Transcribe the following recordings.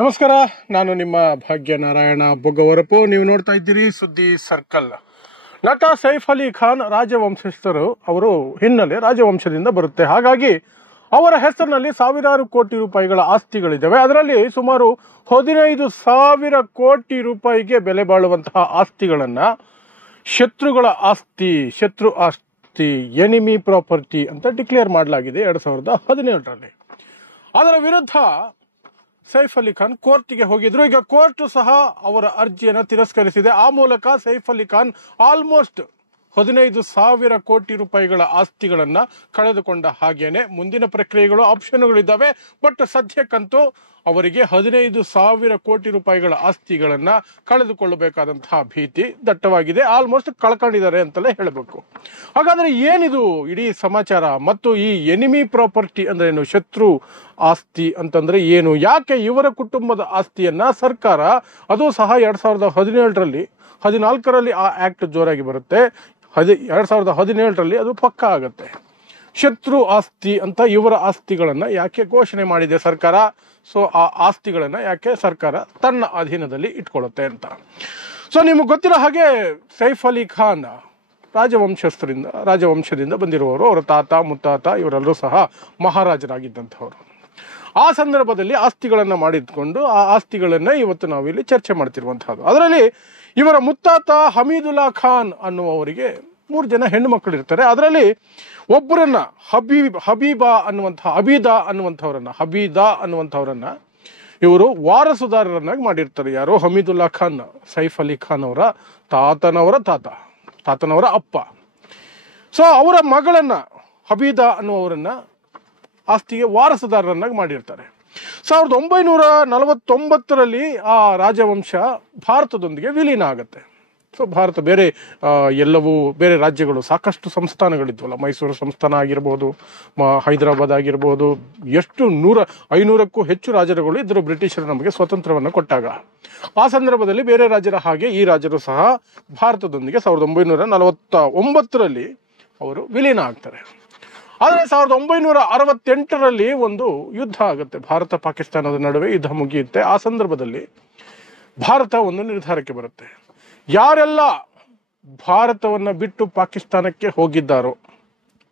ನಮಸ್ಕಾರ, ನಾನು ನಿಮ್ಮ ಭಾಗ್ಯನಾರಾಯಣ ಬೊಗ್ಗವರಪು. ನೀವು ನೋಡ್ತಾ ಇದ್ದೀರಿ ಸುದ್ದಿ ಸರ್ಕಲ್. ನಟ ಸೈಫ್ ಅಲಿ ಖಾನ್ ರಾಜವಂಶಸ್ಥರು. ಅವರು ಹಿನ್ನೆಲೆ ರಾಜವಂಶದಿಂದ ಬರುತ್ತೆ. ಹಾಗಾಗಿ ಅವರ ಹೆಸರಿನಲ್ಲಿ ಸಾವಿರಾರು ಕೋಟಿ ರೂಪಾಯಿಗಳ ಆಸ್ತಿಗಳಿದ್ದಾವೆ. ಅದರಲ್ಲಿ ಸುಮಾರು 15,000 ಕೋಟಿ ರೂಪಾಯಿಗೆ ಬೆಲೆ ಬಾಳುವಂತಹ ಆಸ್ತಿಗಳನ್ನ ಶತ್ರು ಆಸ್ತಿ ಎನಿಮಿ ಪ್ರಾಪರ್ಟಿ ಅಂತ ಡಿಕ್ಲೇರ್ ಮಾಡಲಾಗಿದೆ 2017ರಲ್ಲಿ. ಅದರ ವಿರುದ್ಧ ಸೈಫ್ ಅಲಿ ಖಾನ್ ಕೋರ್ಟ್ಗೆ ಹೋಗಿದ್ರು. ಈಗ ಕೋರ್ಟ್ ಸಹ ಅವರ ಅರ್ಜಿಯನ್ನು ತಿರಸ್ಕರಿಸಿದೆ. ಆ ಮೂಲಕ ಸೈಫ್ ಅಲಿ ಖಾನ್ ಆಲ್ಮೋಸ್ಟ್ 15,000 ಕೋಟಿ ರೂಪಾಯಿಗಳ ಆಸ್ತಿಗಳನ್ನ ಕಳೆದುಕೊಂಡ ಹಾಗೇನೆ. ಮುಂದಿನ ಪ್ರಕ್ರಿಯೆಗಳು ಆಪ್ಷನ್ಗಳಿದ್ದಾವೆ. ಬಟ್ ಸದ್ಯಕ್ಕಂತೂ ಅವರಿಗೆ 15,000 ಕೋಟಿ ರೂಪಾಯಿಗಳ ಆಸ್ತಿಗಳನ್ನ ಕಳೆದುಕೊಳ್ಳಬೇಕಾದಂತಹ ಭೀತಿ ದಟ್ಟವಾಗಿದೆ. ಆಲ್ಮೋಸ್ಟ್ ಕಳ್ಕೊಂಡಿದ್ದಾರೆ ಅಂತಲೇ ಹೇಳಬೇಕು. ಹಾಗಾದ್ರೆ ಏನಿದು ಇಡೀ ಸಮಾಚಾರ? ಮತ್ತು ಈ ಎನಿಮಿ ಪ್ರಾಪರ್ಟಿ ಅಂದ್ರೆ ಏನು, ಶತ್ರು ಆಸ್ತಿ ಅಂತಂದ್ರೆ ಏನು? ಯಾಕೆ ಇವರ ಕುಟುಂಬದ ಆಸ್ತಿಯನ್ನ ಸರ್ಕಾರ, ಅದು ಸಹ 2014ರಲ್ಲಿ ಆ ಆಕ್ಟ್ ಜೋರಾಗಿ ಬರುತ್ತೆ, 2017ರಲ್ಲಿ ಅದು ಪಕ್ಕಾ ಆಗತ್ತೆ. ಶತ್ರು ಆಸ್ತಿ ಅಂತ ಇವರ ಆಸ್ತಿಗಳನ್ನ ಯಾಕೆ ಘೋಷಣೆ ಮಾಡಿದೆ ಸರ್ಕಾರ? ಸೊ ಆ ಆಸ್ತಿಗಳನ್ನ ಯಾಕೆ ಸರ್ಕಾರ ತನ್ನ ಅಧೀನದಲ್ಲಿ ಇಟ್ಕೊಳ್ಳುತ್ತೆ ಅಂತ. ಸೊ ನಿಮಗೆ ಗೊತ್ತಿರೋ ಹಾಗೆ ಸೈಫ್ ಅಲಿ ಖಾನ್ ರಾಜವಂಶದಿಂದ ಬಂದಿರುವವರು. ಅವರ ತಾತ ಮುತ್ತಾತ ಇವರೆಲ್ಲರೂ ಸಹ ಮಹಾರಾಜರಾಗಿದ್ದಂಥವ್ರು. ಆ ಸಂದರ್ಭದಲ್ಲಿ ಆಸ್ತಿಗಳನ್ನ ಮಾಡಿದ್ಕೊಂಡು ಆ ಆಸ್ತಿಗಳನ್ನ ಇವತ್ತು ನಾವಿಲ್ಲಿ ಚರ್ಚೆ ಮಾಡ್ತಿರುವಂತಹದ್ದು. ಅದರಲ್ಲಿ ಇವರ ಮುತ್ತಾತ ಹಮೀದುಲ್ಲಾ ಖಾನ್ ಅನ್ನುವವರಿಗೆ 3 ಜನ ಹೆಣ್ಣು ಮಕ್ಕಳು ಇರ್ತಾರೆ. ಅದರಲ್ಲಿ ಒಬ್ಬರನ್ನ ಹಬೀದಾ ಅನ್ನುವಂಥವ್ರನ್ನ ಇವರು ವಾರಸುದಾರರನ್ನಾಗಿ ಮಾಡಿರ್ತಾರೆ. ಯಾರೋ ಹಮೀದುಲ್ಲಾ ಖಾನ್, ಸೈಫ್ ಅಲಿ ಖಾನ್ ಅವರ ತಾತನವರ ಅಪ್ಪ. ಸೊ ಅವರ ಮಗಳನ್ನ ಹಬೀದಾ ಅನ್ನುವರನ್ನ ಆಸ್ತಿಗೆ ವಾರಸುದಾರರನ್ನಾಗಿ ಮಾಡಿರ್ತಾರೆ. 1949ರಲ್ಲಿ ಆ ರಾಜವಂಶ ಭಾರತದೊಂದಿಗೆ ವಿಲೀನ ಆಗುತ್ತೆ. ಸೊ ಭಾರತ ಬೇರೆ ರಾಜ್ಯಗಳು, ಸಾಕಷ್ಟು ಸಂಸ್ಥಾನಗಳಿದ್ವಲ್ಲ, ಮೈಸೂರು ಸಂಸ್ಥಾನ ಆಗಿರ್ಬೋದು, ಹೈದರಾಬಾದ್ ಆಗಿರ್ಬೋದು, ಎಷ್ಟು 500ಕ್ಕೂ ಹೆಚ್ಚು ರಾಜರುಗಳು ಇದ್ದರು ಬ್ರಿಟಿಷರು ನಮಗೆ ಸ್ವತಂತ್ರವನ್ನು ಕೊಟ್ಟಾಗ. ಆ ಸಂದರ್ಭದಲ್ಲಿ ಬೇರೆ ರಾಜ್ಯರ ಹಾಗೆ ಈ ರಾಜರು ಸಹ ಭಾರತದೊಂದಿಗೆ 1949ರಲ್ಲಿ ಅವರು ವಿಲೀನ ಆಗ್ತಾರೆ. ಆದರೆ 1968ರಲ್ಲಿ ಒಂದು ಯುದ್ಧ ಆಗುತ್ತೆ, ಭಾರತ ಪಾಕಿಸ್ತಾನದ ನಡುವೆ ಯುದ್ಧ ಮುಗಿಯುತ್ತೆ. ಆ ಸಂದರ್ಭದಲ್ಲಿ ಭಾರತ ಒಂದು ನಿರ್ಧಾರಕ್ಕೆ ಬರುತ್ತೆ. ಯಾರೆಲ್ಲ ಭಾರತವನ್ನ ಬಿಟ್ಟು ಪಾಕಿಸ್ತಾನಕ್ಕೆ ಹೋಗಿದ್ದಾರೋ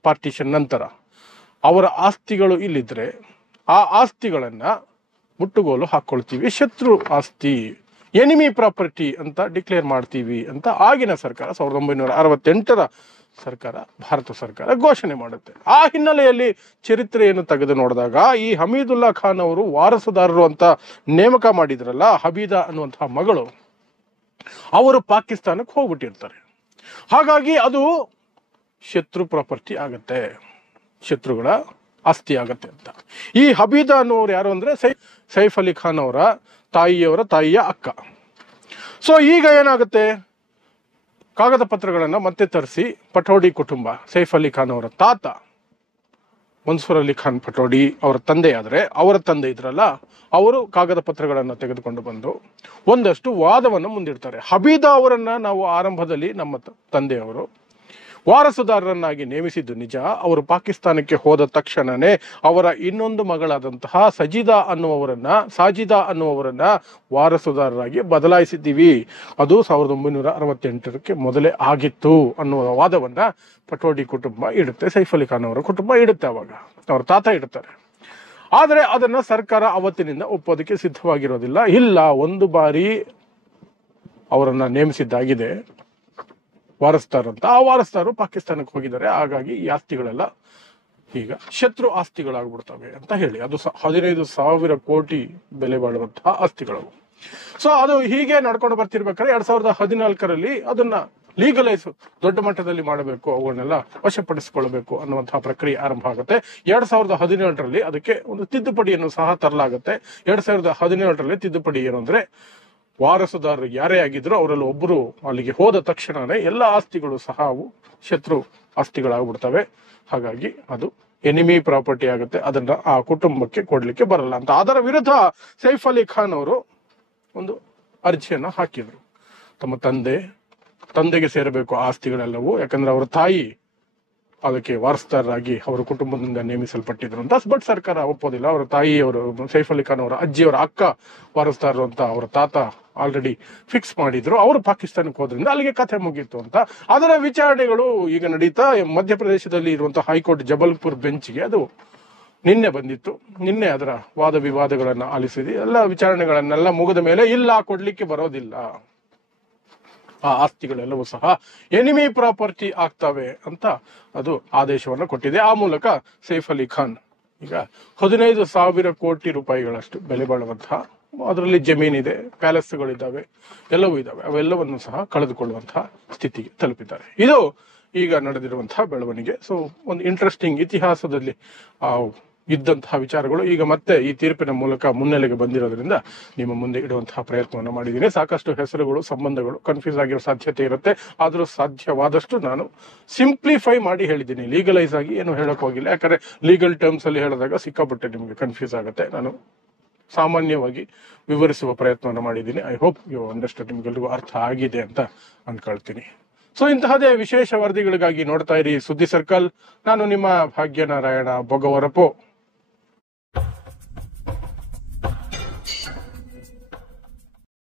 ಪಾರ್ಟಿಷನ್ ನಂತರ, ಅವರ ಆಸ್ತಿಗಳು ಇಲ್ಲಿದ್ರೆ ಆ ಆಸ್ತಿಗಳನ್ನ ಮುಟ್ಟುಗೋಲು ಹಾಕೊಳ್ತೀವಿ, ಶತ್ರು ಆಸ್ತಿ ಎನಿಮಿ ಪ್ರಾಪರ್ಟಿ ಅಂತ ಡಿಕ್ಲೇರ್ ಮಾಡ್ತೀವಿ ಅಂತ ಆಗಿನ ಸರ್ಕಾರ 1968ರ ಭಾರತ ಸರ್ಕಾರ ಘೋಷಣೆ ಮಾಡುತ್ತೆ. ಆ ಹಿನ್ನೆಲೆಯಲ್ಲಿ ಚರಿತ್ರೆಯನ್ನು ತೆಗೆದು ನೋಡಿದಾಗ ಈ ಹಮೀದುಲ್ಲಾ ಖಾನ್ ಅವರು ವಾರಸುದಾರರು ಅಂತ ನೇಮಕ ಮಾಡಿದ್ರಲ್ಲ, ಹಬೀದಾ ಅನ್ನುವಂತಹ ಮಗಳು, ಅವರು ಪಾಕಿಸ್ತಾನಕ್ಕೆ ಹೋಗ್ಬಿಟ್ಟಿರ್ತಾರೆ. ಹಾಗಾಗಿ ಅದು ಶತ್ರು ಪ್ರಾಪರ್ಟಿ ಆಗತ್ತೆ, ಶತ್ರುಗಳ ಆಸ್ತಿ ಆಗತ್ತೆ ಅಂತ. ಈ ಹಬೀದಾ ಅನ್ನೋರು ಯಾರು ಅಂದ್ರೆ ಸೈಫ್ ಅಲಿ ಖಾನ್ ಅವರ ತಾಯಿಯ ಅಕ್ಕ. ಸೊ ಈಗ ಏನಾಗುತ್ತೆ, ಕಾಗದ ಪತ್ರಗಳನ್ನ ಮತ್ತೆ ತರಿಸಿ ಪಟೋಡಿ ಕುಟುಂಬ, ಸೈಫ್ ಅಲಿ ಖಾನ್ ಅವರ ತಾತ ಮನ್ಸೂರ್ ಅಲಿ ಖಾನ್ ಪಟೋಡಿ ಅವರ ತಂದೆ ಆದ್ರೆ, ಅವರ ತಂದೆ ಇದ್ರಲ್ಲ, ಅವರು ಕಾಗದ ಪತ್ರಗಳನ್ನು ತೆಗೆದುಕೊಂಡು ಬಂದು ಒಂದಷ್ಟು ವಾದವನ್ನು ಮುಂದಿಡ್ತಾರೆ. ಹಬೀದಾ ಅವರನ್ನ ನಾವು ಆರಂಭದಲ್ಲಿ ನಮ್ಮ ತಂದೆಯವರು ವಾರಸುದಾರರನ್ನಾಗಿ ನೇಮಿಸಿದ್ದು ನಿಜ. ಅವರು ಪಾಕಿಸ್ತಾನಕ್ಕೆ ಹೋದ ತಕ್ಷಣನೇ ಅವರ ಇನ್ನೊಂದು ಮಗಳಾದಂತಹ ಸಾಜಿದಾ ಅನ್ನುವವರನ್ನ ವಾರಸುದಾರರಾಗಿ ಬದಲಾಯಿಸಿದ್ದೀವಿ. ಅದು 1968ಕ್ಕೆ ಮೊದಲೇ ಆಗಿತ್ತು ಅನ್ನುವ ವಾದವನ್ನ ಪಟೋಡಿ ಕುಟುಂಬ ಇಡುತ್ತೆ, ಸೈಫ್ ಅಲಿ ಖಾನ್ ಅವರ ಕುಟುಂಬ ಇಡುತ್ತೆ. ಅವಾಗ ಅವ್ರ ತಾತ ಇಡ್ತಾರೆ. ಆದರೆ ಅದನ್ನ ಸರ್ಕಾರ ಅವತ್ತಿನಿಂದ ಒಪ್ಪೋದಕ್ಕೆ ಸಿದ್ಧವಾಗಿರೋದಿಲ್ಲ. ಇಲ್ಲ, ಒಂದು ಬಾರಿ ಅವರನ್ನ ನೇಮಿಸಿದ್ದಾಗಿದೆ ವಾರಸ್ದಾರ್ ಅಂತ, ಆ ವಾರಸ್ದಾರು ಪಾಕಿಸ್ತಾನಕ್ಕೆ ಹೋಗಿದ್ದಾರೆ. ಹಾಗಾಗಿ ಈ ಆಸ್ತಿಗಳೆಲ್ಲ ಈಗ ಶತ್ರು ಆಸ್ತಿಗಳಾಗ್ಬಿಡ್ತವೆ ಅಂತ ಹೇಳಿ, ಅದು 15,000 ಕೋಟಿ ಬೆಲೆ ಬಾಳುವಂತಹ ಆಸ್ತಿಗಳು. ಸೊ ಅದು ಹೀಗೆ ನಡ್ಕೊಂಡು ಬರ್ತಿರ್ಬೇಕಾದ್ರೆ 2014ರಲ್ಲಿ ಅದನ್ನ ಲೀಗಲೈಸ್ ದೊಡ್ಡ ಮಟ್ಟದಲ್ಲಿ ಮಾಡಬೇಕು, ಅವುಗಳನ್ನೆಲ್ಲ ವಶಪಡಿಸಿಕೊಳ್ಳಬೇಕು ಅನ್ನುವಂತಹ ಪ್ರಕ್ರಿಯೆ ಆರಂಭ ಆಗುತ್ತೆ. 2017ರಲ್ಲಿ ಅದಕ್ಕೆ ಒಂದು ತಿದ್ದುಪಡಿಯನ್ನು ಸಹ ತರಲಾಗುತ್ತೆ. 2017ರಲ್ಲಿ ತಿದ್ದುಪಡಿ ಏನು ಅಂದ್ರೆ, ವಾರಸುದಾರರು ಯಾರೇ ಆಗಿದ್ರು ಅವರಲ್ಲಿ ಒಬ್ಬರು ಅಲ್ಲಿಗೆ ಹೋದ ತಕ್ಷಣನೇ ಎಲ್ಲ ಆಸ್ತಿಗಳು ಸಹ ಅವು ಶತ್ರು ಆಸ್ತಿಗಳಾಗ್ಬಿಡ್ತವೆ. ಹಾಗಾಗಿ ಅದು ಎನಿಮಿ ಪ್ರಾಪರ್ಟಿ ಆಗುತ್ತೆ, ಅದನ್ನ ಆ ಕುಟುಂಬಕ್ಕೆ ಕೊಡ್ಲಿಕ್ಕೆ ಬರಲ್ಲ ಅಂತ. ಅದರ ವಿರುದ್ಧ ಸೈಫ್ ಅಲಿ ಖಾನ್ ಅವರು ಒಂದು ಅರ್ಜಿಯನ್ನ ಹಾಕಿದ್ರು. ತಮ್ಮ ತಂದೆಗೆ ಸೇರಬೇಕು ಆಸ್ತಿಗಳೆಲ್ಲವೂ, ಯಾಕಂದ್ರೆ ಅವರ ತಾಯಿ ಅದಕ್ಕೆ ವಾರಸ್ದಾರರಾಗಿ ಅವರ ಕುಟುಂಬದಿಂದ ನೇಮಿಸಲ್ಪಟ್ಟಿದ್ರು ಅಂತ. ಬಟ್ ಸರ್ಕಾರ ಒಪ್ಪೋದಿಲ್ಲ. ಅವರ ತಾಯಿಯವರು, ಸೈಫ್ ಅಲಿ ಖಾನ್ ಅವರ ಅಜ್ಜಿಯವರ ಅಕ್ಕ ವಾರಸ್ದಾರರು ಅಂತ ಅವರ ತಾತ ಆಲ್ರೆಡಿ ಫಿಕ್ಸ್ ಮಾಡಿದ್ರು. ಅವರು ಪಾಕಿಸ್ತಾನಕ್ಕೆ ಹೋದ್ರಿಂದ ಅಲ್ಲಿಗೆ ಕಥೆ ಮುಗೀತು ಅಂತ. ಅದರ ವಿಚಾರಣೆಗಳು ಈಗ ನಡೀತಾ ಮಧ್ಯಪ್ರದೇಶದಲ್ಲಿ ಇರುವಂತಹ ಹೈಕೋರ್ಟ್ ಜಬಲ್ಪುರ್ ಬೆಂಚ್ಗೆ ಅದು ನಿನ್ನೆ ಬಂದಿತ್ತು. ನಿನ್ನೆ ಅದರ ವಾದ ವಿವಾದಗಳನ್ನ ಆಲಿಸಿದೆ. ಎಲ್ಲ ವಿಚಾರಣೆಗಳನ್ನೆಲ್ಲ ಮುಗಿದ ಮೇಲೆ ಇಲ್ಲ, ಕೊಡ್ಲಿಕ್ಕೆ ಬರೋದಿಲ್ಲ, ಆ ಆಸ್ತಿಗಳೆಲ್ಲವೂ ಸಹ ಎನಿಮಿ ಪ್ರಾಪರ್ಟಿ ಆಗ್ತವೆ ಅಂತ ಅದು ಆದೇಶವನ್ನು ಕೊಟ್ಟಿದೆ. ಆ ಮೂಲಕ ಸೈಫ್ ಅಲಿ ಖಾನ್ ಈಗ 15,000 ಕೋಟಿ ರೂಪಾಯಿಗಳಷ್ಟು ಬೆಲೆ ಬಾಳುವಂತಹ, ಅದರಲ್ಲಿ ಜಮೀನಿದೆ, ಪ್ಯಾಲೇಸ್ಗಳಿದ್ದಾವೆ, ಎಲ್ಲವೂ ಇದ್ದಾವೆ, ಅವೆಲ್ಲವನ್ನು ಸಹ ಕಳೆದುಕೊಳ್ಳುವಂತಹ ಸ್ಥಿತಿಗೆ ತಲುಪಿದ್ದಾರೆ. ಇದು ಈಗ ನಡೆದಿರುವಂತಹ ಬೆಳವಣಿಗೆ. ಸೊ ಒಂದು ಇಂಟ್ರೆಸ್ಟಿಂಗ್, ಇತಿಹಾಸದಲ್ಲಿ ಇದ್ದಂತಹ ವಿಚಾರಗಳು ಈಗ ಮತ್ತೆ ಈ ತೀರ್ಪಿನ ಮೂಲಕ ಮುನ್ನೆಲೆಗೆ ಬಂದಿರೋದ್ರಿಂದ ನಿಮ್ಮ ಮುಂದೆ ಇಡುವಂತಹ ಪ್ರಯತ್ನವನ್ನು ಮಾಡಿದ್ದೀನಿ. ಸಾಕಷ್ಟು ಹೆಸರುಗಳು, ಸಂಬಂಧಗಳು ಕನ್ಫ್ಯೂಸ್ ಆಗಿರೋ ಸಾಧ್ಯತೆ ಇರುತ್ತೆ. ಆದರೂ ಸಾಧ್ಯವಾದಷ್ಟು ನಾನು ಸಿಂಪ್ಲಿಫೈ ಮಾಡಿ ಹೇಳಿದ್ದೀನಿ. ಲೀಗಲೈಸ್ ಆಗಿ ಏನು ಹೇಳಕ್ ಹೋಗಿಲ್ಲ. ಯಾಕಂದ್ರೆ ಲೀಗಲ್ ಟರ್ಮ್ಸ್ ಅಲ್ಲಿ ಹೇಳಿದಾಗ ಸಿಕ್ಕಾಪಟ್ಟೆ ನಿಮಗೆ ಕನ್ಫ್ಯೂಸ್ ಆಗುತ್ತೆ. ನಾನು ಸಾಮಾನ್ಯವಾಗಿ ವಿವರಿಸುವ ಪ್ರಯತ್ನವನ್ನು ಮಾಡಿದ್ದೀನಿ. ಐ ಹೋಪ್ ಯು ಅಂಡರ್ಸ್ಟ್ಯಾಂಡ್, ನಿಮ್ಗೆಲ್ರಿಗೂ ಅರ್ಥ ಆಗಿದೆ ಅಂತ ಅನ್ಕೊಳ್ತೀನಿ. ಸೊ ಇಂತಹದೇ ವಿಶೇಷ ವರದಿಗಳಿಗಾಗಿ ನೋಡ್ತಾ ಇರಿ ಸುದ್ದಿ ಸರ್ಕಲ್. ನಾನು ನಿಮ್ಮ ಭಾಗ್ಯನಾರಾಯಣ ಬೊಗವರಪು.